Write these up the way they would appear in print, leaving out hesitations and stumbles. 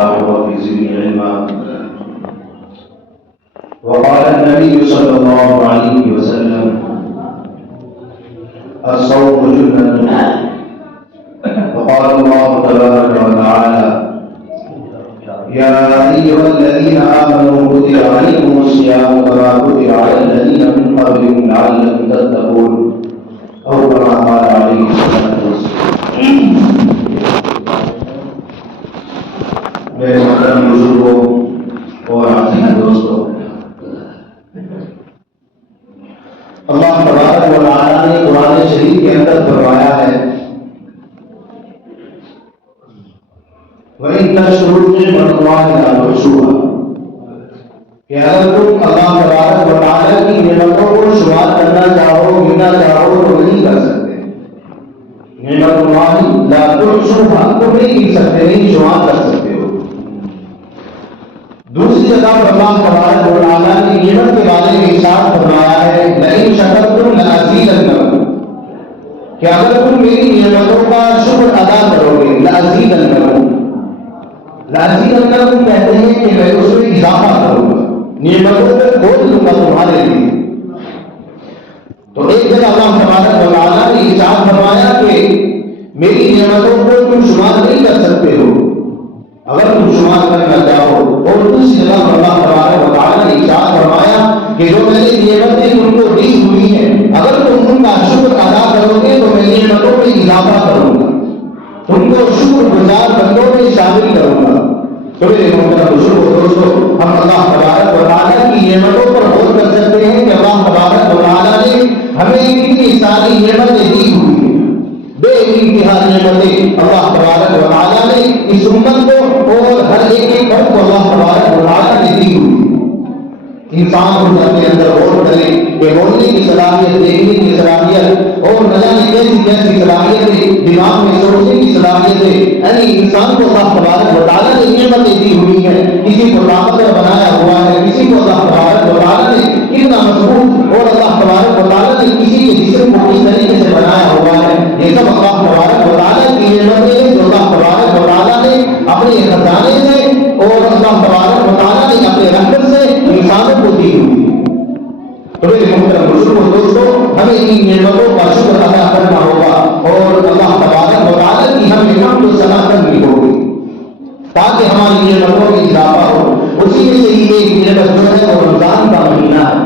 رب زدني علما. وقال النبي صلى الله عليه وسلم الصوم جنة. وقال الله تبارك وتعالى يا أيها الذين آمنوا كتب عليكم الصيام كما كتب على الذين من قبلكم لعلكم تتقون أو كما قال عليه الصلاة والسلام. میرے محترم بزرگوں اور عزیز دوستوں، اللہ تبارک و تعالیٰ نے قرآن شریف کے اندر فرمایا ہے وَإِن تَشْكُرُوا نِعْمَتَ اللَّهِ لَا تُحْصُوهَا، کہ اگر تم اللہ تبارک و تعالیٰ کی نعمتوں کو شمار کرنا چاہو، گننا چاہو تو نہیں کر سکتے. نعمت اللہ لا تحصوها، تم نہیں گر سکتے، نہیں شمار کر سکتے ہو. دوسری جگہ پر اللہ تبارک و تعالیٰ کی نعمت کے بارے میں ارشاد فرمایا ہے لئن شکرتم لأزیدنکم، کہ اگر تم میری نعمتوں کا شکر ادا کرو گے لأزیدنکم. لأزیدنکم کہتے ہیں کہ میں اس میں اضافہ کروں گا، نعمتوں کو کھول دوں گا تمہارے لیے. تو ایک جگہ اللہ تبارک و تعالیٰ نے ارشاد فرمایا کہ میری نعمتوں کو تم شمار نہیں کر سکتے ہو اگر تم شمار کرنا چاہو. اور دوسری جگہ اللہ تبارک و تعالیٰ نے ارشاد فرمایا کہ جو میں نے نعمتیں تم کو دی ہوئی ہیں اگر تم ان کا شکر ادا کرو گے تو میں نعمتوں میں اضافہ کروں گا، تم کو شکر گزار بندوں میں شامل کروں گا. تو میرے محترم بزرگوں دوستوں، ہم اللہ تبارک و تعالیٰ کی نعمتوں پر غور کر سکتے ہیں کہ اللہ تبارک و تعالیٰ نے ہمیں اتنی ساری نعمتیں دی ہوئی ہیں، بے انتہا نعمتیں اللہ تبارک و تعالیٰ نے اس امت کو اور ہر ایک فرد کو اللہ تبارک و تعالیٰ نے دی ہوئی. انسان کو اپنے اندر غور کرے کہ بولنے کی صلاحیت، دیکھنے کی صلاحیت اور نہ جانے کیسی کیسی صلاحیتیں، دماغ میں سوچنے کی صلاحیتیں، یعنی انسان کو اللہ تبارک و تعالیٰ نے نعمتیں دی ہوئی ہیں. کسی کو طاقتور بنایا ہوا ہے، کسی کو اللہ تبارک و تعالیٰ نے اتنا مضبوط، اور اللہ تبارک و تعالیٰ نے کسی کے جسم کو کس طریقے سے بنایا ہوا ہے. یہ سب اللہ تبارک و تعالیٰ کی نعمتیں ہیں جو اللہ تبارک و تعالیٰ نے اپنے خزانے سے اور اللہ تبارک و تعالیٰ نے اپنے رحمت سے انسانوں کو دی ہوئی. تو میرے محترم بزرگوں دوستوں، ہمیں ان نعمتوں کا شکر ادا کرنا ہوگا اور اللہ تبارک و تعالیٰ کی ہمیں حمد و ثنا کرنی ہوگی تاکہ ہماری نعمتوں میں اضافہ ہو. اسی میں سے ہی ایک نعمت جو ہے وہ رمضان کا مہینہ ہے.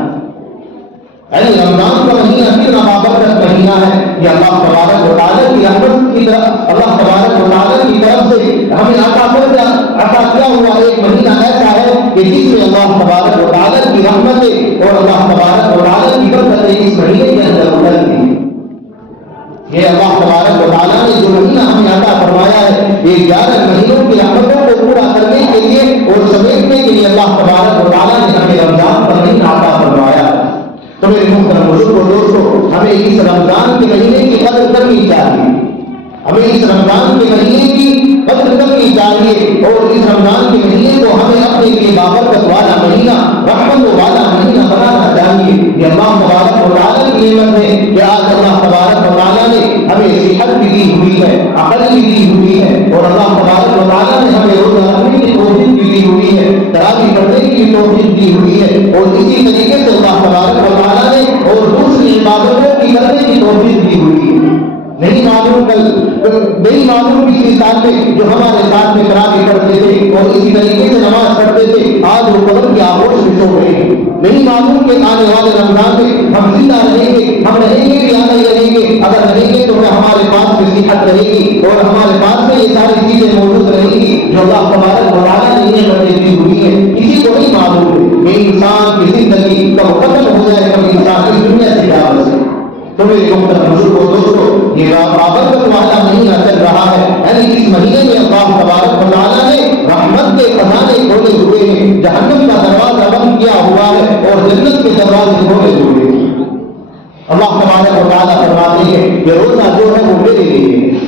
یعنی رمضان کا مہینہ کتنا بابرکت مہینہ ہے. یہ اللہ تبارک و تعالیٰ کی رحمت کی طرف، اللہ تبارک و تعالیٰ کی طرف سے ہمیں عطا کیا ہوا ایک مہینہ ایسا ہے کہ جس میں اللہ تبارک و تعالیٰ کی رحمتیں اور اللہ تبارک و تعالیٰ کی برکتیں اس مہینے کے اندر اترتی ہیں. یہ اللہ تبارک و تعالیٰ نے جو مہینہ ہمیں عطا فرمایا ہے، یہ 11 مہینوں کی رحمتوں کو پورا کرنے کے لیے اور سمیٹنے کے لیے اللہ تبارک و تعالیٰ نے ہمیں رمضان کا مہینہ عطا فرمایا. تو میرے محترم بزرگوں دوستوں، ہمیں اس رمضان کے مہینے کی قدر کرنی چاہیے، ہمیں اس رمضان کے مہینے کی قدر کرنی چاہیے اور اس رمضان کے مہینے کو ہمیں اپنے لیے بابرکت والا مہینہ، رحمت والا مہینہ بنانا چاہیے. یہ اللہ تبارک و تعالیٰ کی نعمت ہے کہ آج اللہ تبارک و تعالیٰ نے ہمیں صحت بھی دی ہوئی ہے، عقل بھی دی ہوئی ہے اور اللہ تبارک و تعالیٰ نے ہمیں روزہ رکھنے کی توفیق بھی دی ہوئی ہے، تراویح پڑھنے کی توفیق دی ہوئی ہے اور اسی طریقے سے اللہ تبارک و تعالیٰ نے اور دوسری عبادتوں کی کرنے کی توفیق دی ہوئی ہے. نہیں معلوم پچھلی سال میں جو ہمارے ساتھ میں تراویح پڑھتے تھے اور اسی طریقے سے نماز پڑھتے تھے، آج وہ قبر کی آغوش میں سو گئے. نہیں معلوم کہ آنے والے رمضان میں ہم زندہ رہیں گے، ہم رہیں گے یا نہیں رہیں گے. اگر رہیں گے تو کیا ہمارے پاس میں صحت رہے گی اور ہمارے پاس میں یہ ساری چیزیں موجود رہیں گی جو اللہ تبارک و تعالیٰ نے نعمتیں دی ہوئی ہیں. کسی کو نہیں معلوم ہے کہ انسان کی زندگی کب ختم ہو جائے، کب انسان اس دنیا سے جا بسے. تو میرے محترم بزرگوں دوستوں، یہ بابرکت والا مہینہ چل رہا ہے. یعنی اس مہینے میں اللہ تبارک و تعالیٰ نے رحمت کے خزانے کھولے ہوئے ہیں، جہنم کا دروازہ بند کیا ہوا ہے اور جنت کے دروازے کھولے ہوئے ہیں. اللہ تبارک و تعالیٰ فرماتے ہیں کہ روزہ جو ہے وہ میرے لیے ہے،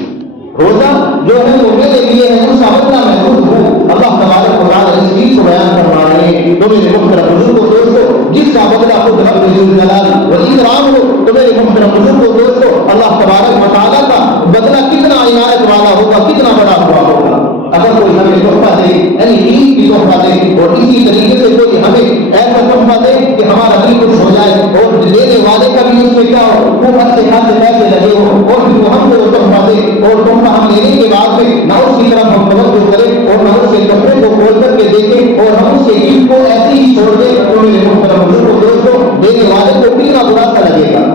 روزہ جو ہے وہ میرے की तोहफा दे, और इसी तरीके से कोई हमें ऐसा तोहफा दे कि हमारा दिल खुश हो जाए और देने वाले का भी उसमें क्या हो, वो अच्छे खासे पैसे लगे हो, और फिर वो हमको वो तोहफा दे, और तोहफा हम लेने के बाद में ना उसकी तरफ हम तवज्जो करें और ना उसके कपड़े को खोल करके देखें और हम उसके गिफ्ट को ऐसे ही छोड़ दें, तो मेरे मुहतरम बुजुर्गों दोस्तों, देने वाले को कितना बुरा सा लगेगा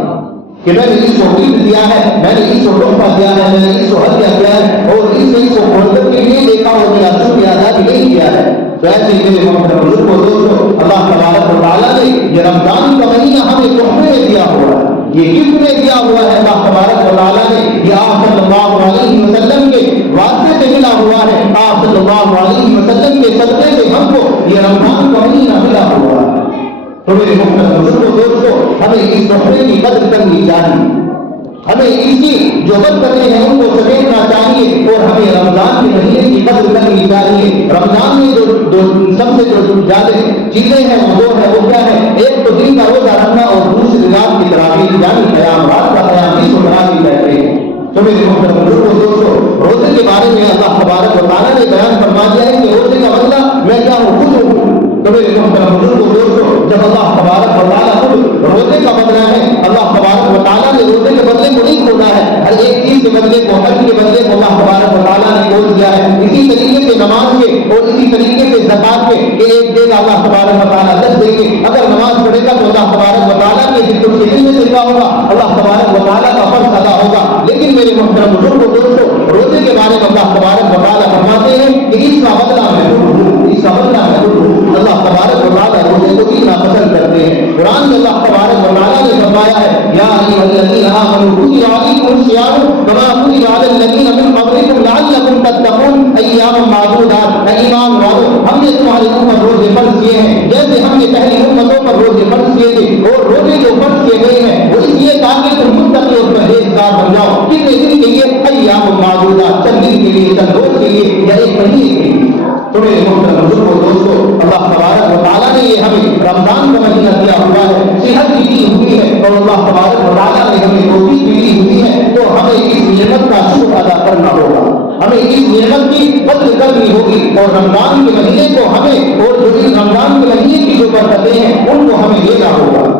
कि मैंने इसको गिफ्ट दिया है, मैंने इसको तोहफा दिया है, मैंने इसको हदिया दिया है और इसने इसको खोल करके नहीं देखा और मेरा शुक्रिया अदा भी नहीं किया है। तो ऐसे ही मेरे मुहतरम बुजुर्गों दोस्तों, अल्लाह तबारक व तआला ने ये रमजान का महीना हमें तोहफे में दिया हुआ है, ये गिफ्ट में दिया हुआ है। अल्लाह तबारक व तआला ने ये आप सल्लल्लाहु अलैहि वसल्लम के वास्ते से मिला हुआ है, आप सल्लल्लाहु अलैहि वसल्लम के सदक़े से हमको ये रमजान का महीना मिला हुआ है। तो मेरे मुहतरम बुजुर्गों दोस्तों, हमें इस तोहफे की कदर करनी चाहिए, हमें इसकी जो बरकतें हैं उनको समेटना चाहिए और हमें रमजान के महीने की कदर करनी चाहिए। रमजान में जो सबसे जो ज्यादा चीजें हैं वो दो है, वो क्या है, एक तो दिन का रोजा रखना और दूसरी रात की तरावीह यानी क़याम, रात का क़याम जिसको तरावीह कहते हैं। तो मेरे मुहतरम बुजुर्गों दोस्तों, रोजे के बारे में अल्लाह तबारक व तआला ने बयान फरमा दिया है कि रोजे का बदला मैं क्या हूँ, खुद हूँ। तो मेरे मुहतरम बुजुर्गों दोस्तों, जब अल्लाह तबारक व तआला खुद रोजे का बदला है, अल्लाह तबारक व तआला ने रोजे के बदले को नहीं खोला है, हर एक चीज के बदले को, हज के बदले को अल्लाह तबारक व तआला ने खोल दिया है। इसी तरीके से नमाज के और इसी तरीके से ज़कात के कि एक देगा अल्लाह तबारक व तआला 10 देंगे, अगर नमाज पढ़ेगा तो अल्लाह तबारक व तआला के जिक्र से में सिखा होगा, अल्लाह तबारक व तआला का फर्ज अदा होगा। लेकिन मेरे मुहतरम बुजुर्गों दोस्तों, रोजे के बारे में अल्लाह तबारक व तआला फरमाते हैं कि इसका बदला मैं खुद हूँ, इसका बदला मैं खुद हूँ। अल्लाह तबारक व तआला रोजे को जीना पसंद करते हैं। कुरान में अल्लाह तबारक व तआला ने फरमाया है, या अय्युहल्लज़ीना आमनू कुतिबा अलैकुमुस सियाम कमा कुतिबा अलल्लज़ीना मिन क़ब्लिकुम लअल्लकुम तत्तक़ून अय्यामम मादूदात। ईमान वालों, हमने तुम्हारे ऊपर रोजे फर्ज किए हैं जैसे हमने पहली उम्मतों पर रोजे फर्ज किए थे, और रोजे जो फर्ज किए गए हैं वो इसलिए ताकि तुम मुत्तकी और परहेजगार बन जाओ। कितने दिन के लिए, अय्यामम मादूदात, चंद दिन के लिए, चंद रोज के लिए या एक महीने के लिए। तो मेरे मुहतरम बुजुर्गों दोस्तों, अल्लाह तबारक व तआला ने ये हमें रमजान का महीना दिया हुआ है, सेहत भी दी हुई है और अल्लाह तबारक व तआला ने हमें तौफीक भी दी हुई है। तो हमें इस नेमत का शुक्र अदा करना होगा, हमें इस नेमत की कद्र करनी होगी और रमजान के महीने को हमें, और जो इस रमजान के महीने की जो बरकतें हैं उनको हमें लेना होगा।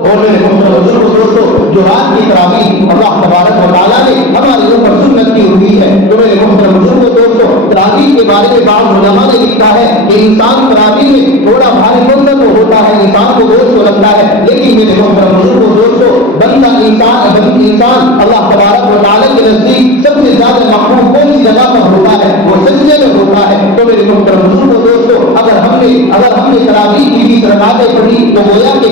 और मेरे मुहतरम बुजुर्गों दोस्तों, जो रात की तरावीह अल्लाह तबारक व तआला ने हमारे ऊपर सुन्नत की हुई है, तो मेरे मुहतरम बुजुर्गों दोस्तों, तरावीह के बारे में बाज़ उलमा ने लिखा है कि इंसान तरावीह में थोड़ा भारी बंदा तो होता है, इंसान को बोझ तो लगता है, लेकिन मेरे मुहतरम बुजुर्गों दोस्तों, बंदा इंसान अल्लाह तबारक व तआला के नजदीक सबसे ज्यादा महबूब कौन सी जगह पर होता है, वो सजदे में होता है। तो मेरे मुहतरम बुजुर्गों दोस्तों, अगर हमने तरावीह की 20 रकातें पढ़ी तो गोया के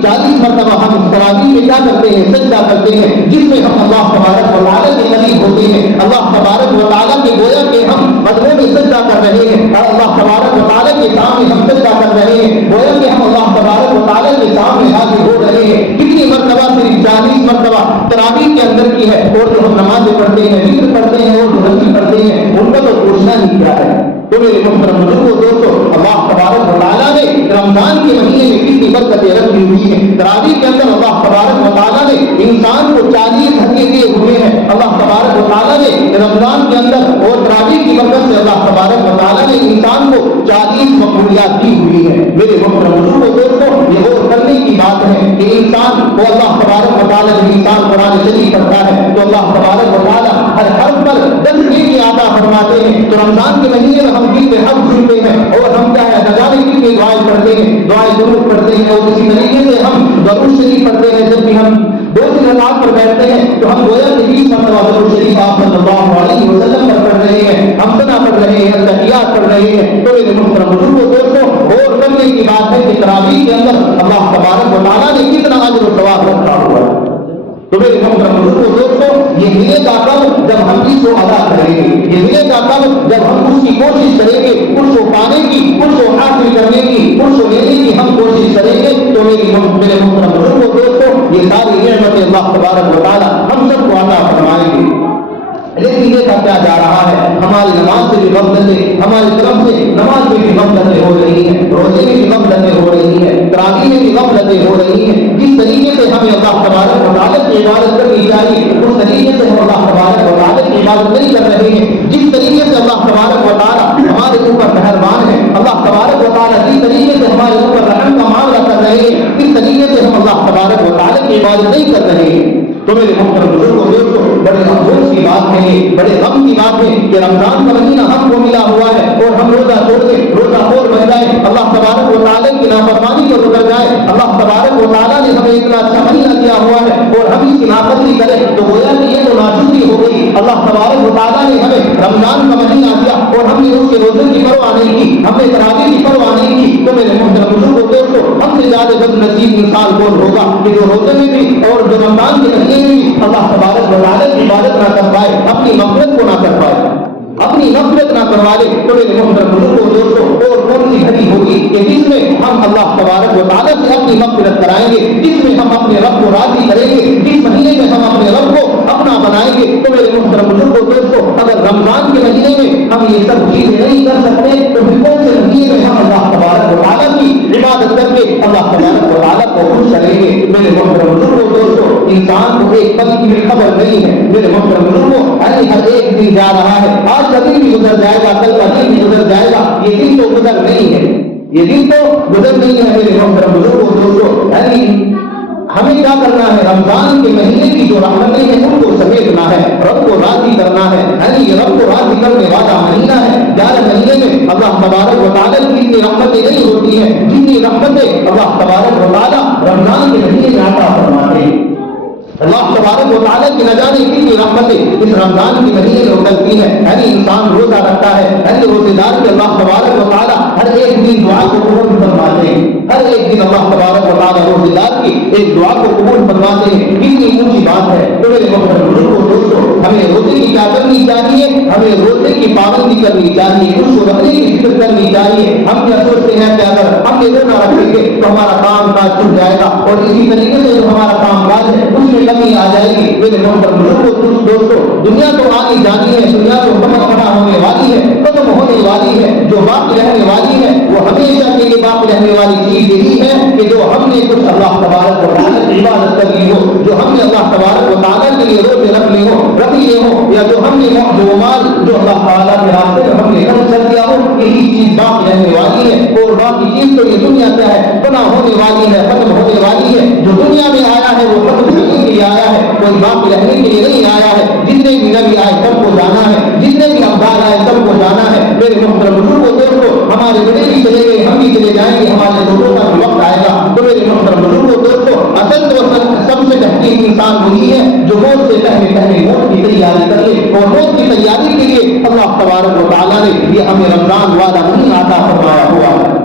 40 मरतबा हम तरावीह में क्या करते हैं, सजदा करते हैं, जिसमें हम अल्लाह तबारक व तआला के करीब होते हैं। अल्लाह तबारक व तआला के गोया के हम कदमों में सजदा कर रहे हैं और अल्लाह तबारक व तआला के सामने हम सजदा कर रहे हैं, गोया के हम अल्लाह तबारक व तआला के सामने हाजिर हो रहे हैं। कितनी मरतबा, सिर्फ 40 मरतबा तरावीह के अंदर की है। और जो हम नमाजें पढ़ते हैं, जिक्र पढ़ते हैं और जो नफल पढ़ते हैं, उनका तो पूछना ही क्या है। तो मेरे मुहतरम बुजुर्गों दोस्तों, अल्लाह तबारक व तआला ने रमजान के महीने में कितनी बरकतें रखी हुई हैं। तरावीह के अंदर अल्लाह तबारक व तआला ने इंसान को 40 घंटे दिए हुए हैं। अल्लाह तबारक व तआला ने रमजान के अंदर और तरावीह की बरकत से अल्लाह तबारक व तआला ने इंसान को 40 मक़बूलियत दी हुई है। मेरे मुहतरम बुजुर्गों दोस्तों, ये गौर करने की बात है कि इंसान को अल्लाह तबारक व तआला जब इंसान कुरान शरीफ पढ़ता है तो अल्लाह तबारक व तआला हर हर्फ पर 10 नेकी अता फरमाते हैं। तो रमजान के महीने में हम कितने हर्फ सुनते हैं और हम क्या है, न जाने कितनी दुआएं पढ़ते हैं, दुआएं दुरूद पढ़ते हैं। और इसी तरीके से हम दरूद शरीफ पढ़ते हैं। जब भी हम 2 रकात पर बैठते हैं तो हम गोया के 20 मरतबा दरूद शरीफ आप सल्लल्लाहु अलैहि वसल्लम पर पढ़ रहे हैं, हम सना पढ़ रहे हैं, तहियात पढ़ रहे हैं। तो मेरे मुहतरम बुजुर्गों दोस्तों, और करने की बात है कि तरावीह के अंदर अल्लाह तबारक व तआला ने कितना अजर और सवाब रखा हुआ है। तो मेरे मुहतरम बुजुर्गों दोस्तों, ये मिलेगा कब, जब हम इसको अदा करेंगे। ये मिलेगा कब, जब हम उसकी कोशिश करेंगे, उसको पाने की, उसको हासिल करने की, उसको लेने की हम कोशिश करेंगे। तो मेरे मुहतरम बुजुर्गों दोस्तों, ये सारी नेमतें अल्लाह तबारक व तआला हम सबको अता फरमाएंगे। लेकिन ये क्या जा रहा है, हमारी नमाज से भी गफलतें, हमारी तरफ से नमाज में भी गफलतें हो रही हैं, रोजे में भी गफलतें हो रही हैं, तरावीह में भी गफलतें हो रही हैं। जिस तरीके से हमें अल्लाह तबारक व तआला की इबादत करनी चाहिए, उस तरीके से हम अल्लाह तबारक व तआला की इबादत नहीं कर रहे हैं। जिस तरीके से अल्लाह तबारक व तआला हमारे ऊपर मेहरबान तबारक व तआला की इबादत नहीं कर रहे हैं। तो मेरे मोहतरम बुजुर्गों दोस्तों, बड़े अफसोस की बात है, ये बड़े गम की बात है कि रमजान का महीना हमको मिला हुआ है और हम रोजा छोड़ के रोजा खोर बन जाए, अल्लाह तबारक व तआला की नाफरमानी पर उतर जाए। अल्लाह तबारक व तआला ने हमें इतना अच्छा महीना दिया हुआ है और हम इसकी नाफरमानी करें तो गोया कि ये तो नाशुक्री हो गई। अल्लाह तबारक व तआला ने हमें रमजान का महीना दिया और हमने उसके रोजे की परवाह नहीं की, हमने तरावी की परवाह नहीं की। तो मेरे मोहतरम बुजुर्गों दोस्तों, हमसे ज्यादा बदनसीब इंसान कौन होगा कि जो रोजे में भी और जो रमजान के महीने में भी अल्लाह तबारक व तआला की इबादत ना कर पाए, अपनी मग़फ़िरत को ना कर पाए, अपनी मग़फ़िरत ना करवा ले। तो मेरे मोहतरम बुजुर्गों दोस्तों, और कौन सी घड़ी होगी कि जिसमें हम अल्लाह तबारक व तआला से अपनी मग़फ़िरत कराएंगे, जिसमें हम अपने रब को राज़ी करेंगे, जिस महीने में हम अपने रब को अपना बनाएंगे। तो मेरे मोहतरम बुजुर्गों दोस्तों, अगर रमजान के महीने में हम ये सब चीजें नहीं कर सकते तो फिर कौन से महीने में हम अल्लाह तबारक व तआला की इबादत करके अल्लाह तबारक व तआला को खुश करेंगे। मेरे मोहतरम बुजुर्गों दोस्तों, इंसान को एक पल की भी खबर नहीं है। मेरे मोहतरम बुजुर्गों, हर एक दिन जा रहा है, आज का दिन भी गुजर जाएगा, कल का दिन भी गुजर जाएगा, ये दिन तो गुजर नहीं है, ये दिन तो गुजर नहीं है। मेरे मोहतरम बुजुर्गों दोस्तों, हमें क्या करना है, रमजान के महीने की जो रहमतें हैं उनको समेटना है, रब को राजी करना है। ये रब को राजी करने वाला महीना है। 11 महीने में अल्लाह तबारक व तआला की इतनी रहमतें नहीं होती हैं जितनी रहमतें अल्लाह तबारक व तआला रमजान के महीने में अता फरमाते हैं। अल्लाह तबारक व तआला की न जाने कितनी रहमतें इस रमजान के महीने में उतरती है। इंसान रोजा रखता है, रोजेदार के अल्लाह तबारक व तआला हर एक दिन दुआ को कबूल फरमाते हैं। हर एक दिन अल्लाह तबारक व तआला रोजेदार की एक दुआ को कबूल फरमाते हैं। कितनी ऊंची बात है। तो मेरे मोहतरम बुजुर्गों दोस्तों, हमें रोजे की क्या करनी चाहिए, हमें रोजे की पाबंदी करनी चाहिए, उसको रखने की फिक्र करनी चाहिए। हम क्या सोचते हैं कि अगर हम ये रोजा रखेंगे तो हमारा काम काज छूट जाएगा और इसी तरीके से जो हमारा काम काज है उसमें कमी आ जाएगी। मेरे मोहतरम बुजुर्गों दोस्तों, दुनिया तो आनी जानी है, दुनिया तो फना होने वाली है, खत्म होने वाली है। जो बाकी रहने वाली है वो हमेशा के लिए बाकी रहने वाली चीज यही है कि जो हमने कुछ अल्लाह तबारक व तआला की इबादत कर ली हो, जो हमने अल्लाह तबारक व तआला के लिए रोजे रख लिए हो, या जो हमने जो माल जो अल्लाह तआला के रास्ते में हमने खर्च कर दिया हो, यही चीज बाकी रहने वाली है। और बाकी चीज तो ये दुनिया क्या है, फना होने वाली है, खत्म होने वाली है। जो दुनिया में आया है वो खत्म होने के लिए आया है, कोई बाकी रहने के लिए नहीं आया है। जितने भी नबी आए सबको जाना है, जितने भी अब्दाल आए सबको जाना है। मेरे मोहतरम बुजुर्गों दोस्तों, हमारे बड़े भी चले गए, हम भी चले जाएंगे, हमारे लोगों का भी वक्त आएगा। तो मेरे मोहतरम बुजुर्गों दोस्तों, असल तो सबसे बेहतरीन इंसान वही है जो मौत से पहले मौत की तैयारी कर ले। और मौत की तैयारी के लिए अल्लाह तबारक व तआला ने ये हमें रमजान वाला महीना अता फरमाया हुआ है।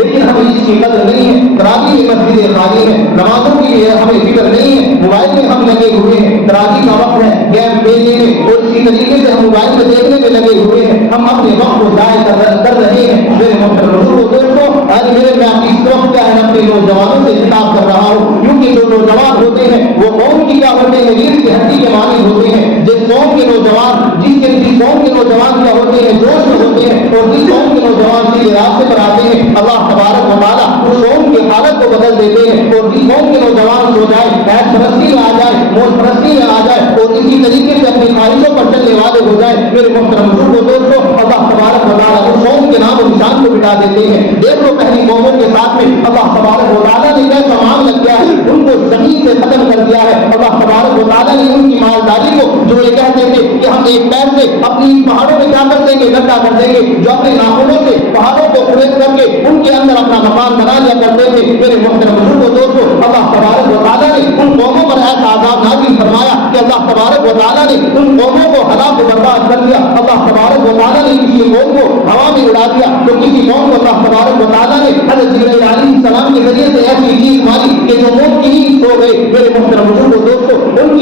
लेकिन हमें इसकी कदर नहीं है। तरावी में मस्जिदें खाली है, नमाजों की हमें फिक्र नहीं है, मोबाइल में हम लगे हुए हैं। तरावी का वक्त है, गेम खेलने में और इसी तरीके से हम मोबाइल में देखने में लगे हुए हैं। हम अपने वक्त को जाया कर रहे हैं। मेरे मोहतरम दोस्तों, आज मैं आपकी इस वक्त क्या है अपने नौजवानों से खिताब कर रहा हूँ, क्योंकि जो नौजवान होते हैं वो कौम की क्या होते हैं, रीढ़ की हड्डी के मालिक होते हैं। जिस कौम के नौजवान जिस कौम के नौजवान क्या होते हैं, जोश में होते हैं, और जिस कौम के नौजवान सीधे रास्ते पर आते हैं, अल्लाह तबारक व तआला उस कौम की हालत को बदल देते हैं। और जिस कौम के नौजवान सो जाए, ऐश परस्ती में आ जाए, मौज परस्ती में आ जाए और इसी तरीके से अपनी ख्वाहिशों पर चलने वाले हो जाए, मेरे मोहतरम बुजुर्गों दोस्तों, अल्लाह तबारक व तआला उस कौम के नाम और निशान को मिटा देते हैं। देख लो पहली कौमों के साथ में अल्लाह तबारक व तआला ने कैसा मामला किया है, उनको जमीन से खत्म कर दिया है। अल्लाह तबारक व तआला ने उनकी मालदारी को, जो ये कहते थे कि हम एक पैर से अपनी पहाड़ों में क्या कर देंगे, गड्ढा कर देंगे, जो अपने नाखूनों से पहाड़ों को कुरेद करके उनके अंदर अपना मकान बना लिया करते थे। मेरे मोहतरम बुजुर्गों दोस्तों, अल्लाह तबारक व तआला ने उन कौमों पर ऐसा आज़ाब नाज़िल फरमाया कि अल्लाह तबारक व तआला ने उन कौमों को हलाक बर्बाद कर दिया। अल्लाह तबारक व तआला ने किसी कौम को हवा में उड़ा दिया, तो किसी कौम को अल्लाह तबारक व तआला ने हज़रत जिब्रील अलैहिस्सलाम के जरिए से ऐसी चीज मारी कि जो मौत की ही हो गए। मेरे मोहतरम बुजुर्गों दोस्तों,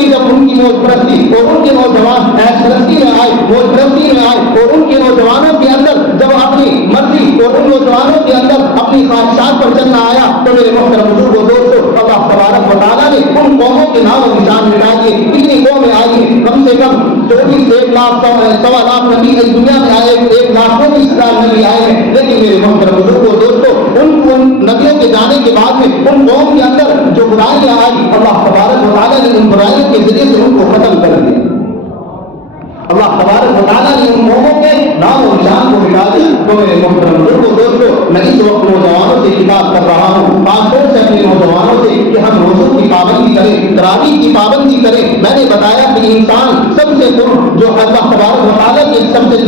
जब उनकी मौज परस्ती और उनके नौजवान ऐश परस्ती में आए, मौज परस्ती में आए, और उनके नौजवानों के अंदर जब अपनी मर्जी और उन नौजवानों के अंदर अपनी ख्वाहिशात पर चलना आया, तो मेरे मोहतरम बुजुर्गों दोस्तों, अल्लाह तबारक व तआला ने उन कौमों के नाम और निशान मिटा दिए। कितनी कौमें आई हैं, कम से कम 1 लाख 1.25 लाख नबी इस दुनिया में आए, 1 लाख 20,000 नबी आए हैं। लेकिन मेरे मोहतरम बुजुर्गों दोस्तों, उन नबियों के जाने के बाद में उन कौम के अंदर जो बुराइयां आई, अल्लाह तबारक व तआला ने उन बुराइयों के जरिए से उनको खत्म कर दिया। अल्लाह तबारक व तआला ने उन कौमों के नाम और निशान को मिटा दिया। तो मेरे मोहतरम बुजुर्गों दोस्तों, मैं इस वक्त नौजवानों से खिताब कर रहा हूँ, खासतौर से अपने नौजवानों से कि हम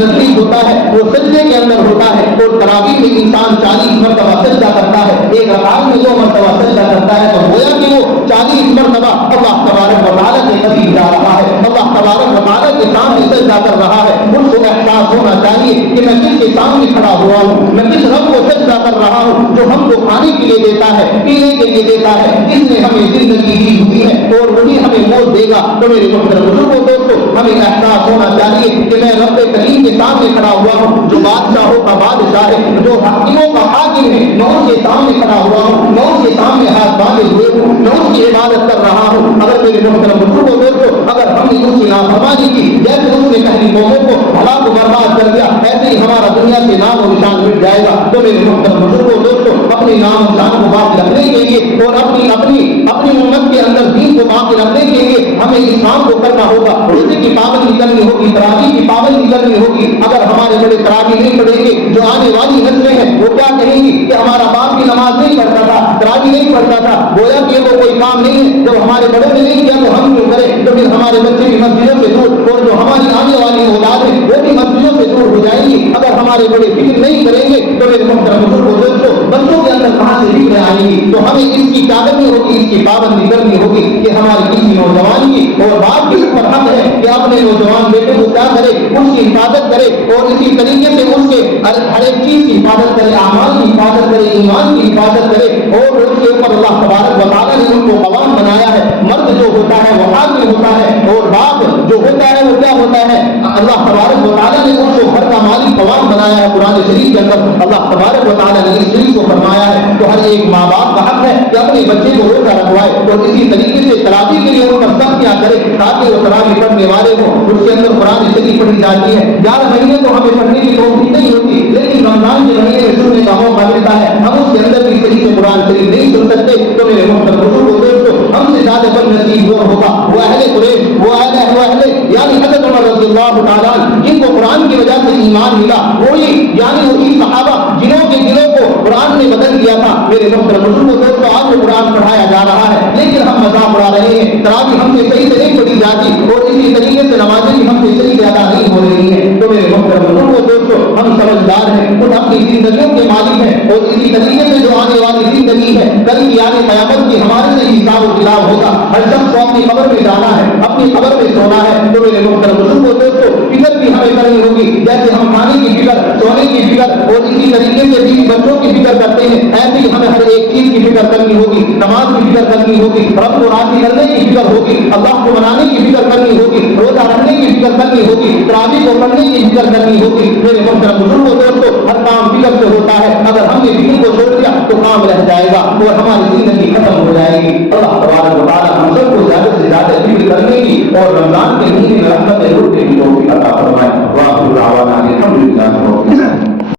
نزدیک ہوتا ہے وہ سجدے کے اندر ہوتا ہے، اور تراویح میں انسان 40 مرتبہ سجدہ کرتا ہے، ایک رکعت میں 2 مرتبہ سجدہ کرتا ہے، تو گویا کہ وہ 40 مرتبہ اللہ تبارک و تعالیٰ کے قریب جا رہا ہے، اللہ تبارک و تعالیٰ کے سامنے سجدہ کر رہا ہے۔ اس کو احساس ہونا چاہیے کہ میں کس کے سامنے کھڑا ہوا ہوں، میں کس رب کو سجدہ کر رہا ہوں جو ہم کو کھانے کے لیے دیتا ہے، پینے کے لیے دیتا ہے، جس نے ہمیں زندگی دی ہوئی ہے اور وہی ہمیں موت دے گا۔ تو میرے محترم بزرگوں دوستو، ہمیں احساس ہونا چاہیے کہ میں رب کریم کے سامنے کھڑا ہوا ہوں جو بادشاہوں کا بادشاہ ہے، جو حاکموں کا حاکم ہے، میں اس کے سامنے کھڑا ہوا ہوں، میں اس کے سامنے ہاتھ باندھے ہوئے ہوں، میں اس کی عبادت کر رہا ہوں۔ اگر میرے محترم بزرگوں دوستو، اگر ہم نے اس کی نافرمانی کی، جیسے اس نے پہلی قوموں کو ہلاک و برباد کر دیا، ایسے ہی ہمارا دنیا سے نام و نشان مٹ جائے گا۔ تو میرے محترم بزرگوں دوستو، اپنے نام و نشان کو باقی رکھنے کے لیے اور اپنی امت کے اندر دین کو باقی رکھنے کے لیے ہمیں اس کام کو کرنا ہوگا۔ روزے کی پابندی کرنی ہوگی، تراویح کی پابندی کرنی ہوگی۔ اگر ہمارے بڑے تراویح نہیں پڑھیں گے، جو آنے والی نسلیں ہیں وہ کیا کہیں گی کہ ہمارا باپ بھی نماز نہیں پڑھتا تھا، تراویح نہیں پڑھتا تھا، گویا کہ وہ کوئی کام نہیں ہے، جب ہمارے بڑوں نے نہیں کیا تو ہم کیوں کریں؟ تو پھر ہمارے بچے بھی مسجدوں سے دور، اور جو ہماری آنے والی اولاد ہے وہ بھی مسجدوں سے دور ہو جائیں گی۔ اگر ہمارے بڑے فکر نہیں کریں گے تو میرے محترم بزرگوں دوستو، بچوں کے اندر کہاں سے فکر آئیں گی؟ تو ہمیں اس کی کیا کرنی ہوگی، اس کی پابندی کرنی ہوگی کہ ہماری کسی نوجوان کی اور باپ کی اس پر حق ہے کہ اپنے نوجوان بیٹے کو کیا کرے، اس کی حفاظت کرے، اور اسی طریقے سے اس کے ہر ایک چیز کی حفاظت کرے، اعمال کی حفاظت کرے، ایمان کی حفاظت کرے، اور اس کے اوپر اللہ تبارک و تعالیٰ نے ان کو قوام بنایا ہے۔ مرد جو ہوتا ہے وہ حاکم ہوتا ہے، اور باپ جو ہوتا ہے وہ کیا ہوتا ہے؟ اللہ تبارک و تعالیٰ نے ان کو گھر کا مالی قوام بنایا ہے۔ قرآن شریف کے اندر اللہ تبارک و تعالیٰ نے اس چیز کو فرمایا ہے۔ تو ہر ایک ماں باپ کا حق ہے کہ اپنے بچے کو روزہ رکھوائے، اور اسی طریقے سے تراویح کے لیے ان پر سختیاں کرے تاکہ وہ تراویح پڑھنے والے ہوں۔ اس کے اندر قرآن شریف پڑھی جاتی ہے، 11 مہینے تو ہمیں پڑھنے کی توفیق نہیں ہوتی، لیکن رمضان کے مہینے میں سننے کا موقع ملتا ہے، ہم اس کے اندر بھی صحیح سے قرآن شریف نہیں سن سکتے۔ تو میرے محترم بزرگوں دوستو، ہم سے زیادہ بد نصیب وہ ہوگا وہ اہل قریش، وہ اہل یعنی حضرت عمر رضی اللہ تعالیٰ جن کو قرآن کی وجہ سے ایمان ملا، وہی صحابہ جنہوں کے دلوں کو قرآن نے بدل دیا تھا۔ میرے محترم بزرگوں دوستو، آج وہ قرآن پڑھایا جا رہا ہے لیکن ہم مذاق اڑا رہے ہیں، تراویح ہم سے صحیح سے نہیں پڑھی جاتی، اور اسی طریقے سے نمازیں بھی ہم سے صحیح سے ادا نہیں ہو رہی ہیں۔ تو میرے محترم بزرگوں دوستو، ہم سمجھدار ہیں، خود اپنی زندگیوں کے مالک ہیں، اور اسی طریقے سے جو آنے والی زندگی ہے، کل کی آنے قیامت کی ہمارے سے حساب و کتاب ہوگا۔ ہر شخص کو اپنی قبر میں جانا ہے، اپنی قبر میں سونا ہے۔ تو میرے محترم بزرگوں دوستو، فکر بھی ہمیں کرنی ہوگی، جیسے ہم کھانے کی فکر، سونے کی فکر، اور اسی طریقے سے بیوی بچوں کی فکر کرتے ہیں، ایسے ہی ہمیں ہر ایک چیز کی فکر کرنی ہوگی، نماز کی فکر کرنی ہوگی، رب کو راضی کرنے کی فکر ہوگی، اللہ کو منانے کی فکر کرنی ہوگی، روزہ رکھنے کی فکر کرنی ہوگی، تراویح کو پڑھنے کی فکر کرنی ہوگی۔ میرے محترم بزرگوں دوستو، ہر کام فکر سے ہوتا ہے، اگر ہم نے فکر کو چھوڑ دیا تو کام رہ جائے گا اور ہماری زندگی ختم ہو جائے گی۔ اللہ تبارک و تعالیٰ ہم سب کو زیادہ سے زیادہ فکر کرنے کی اور رمضان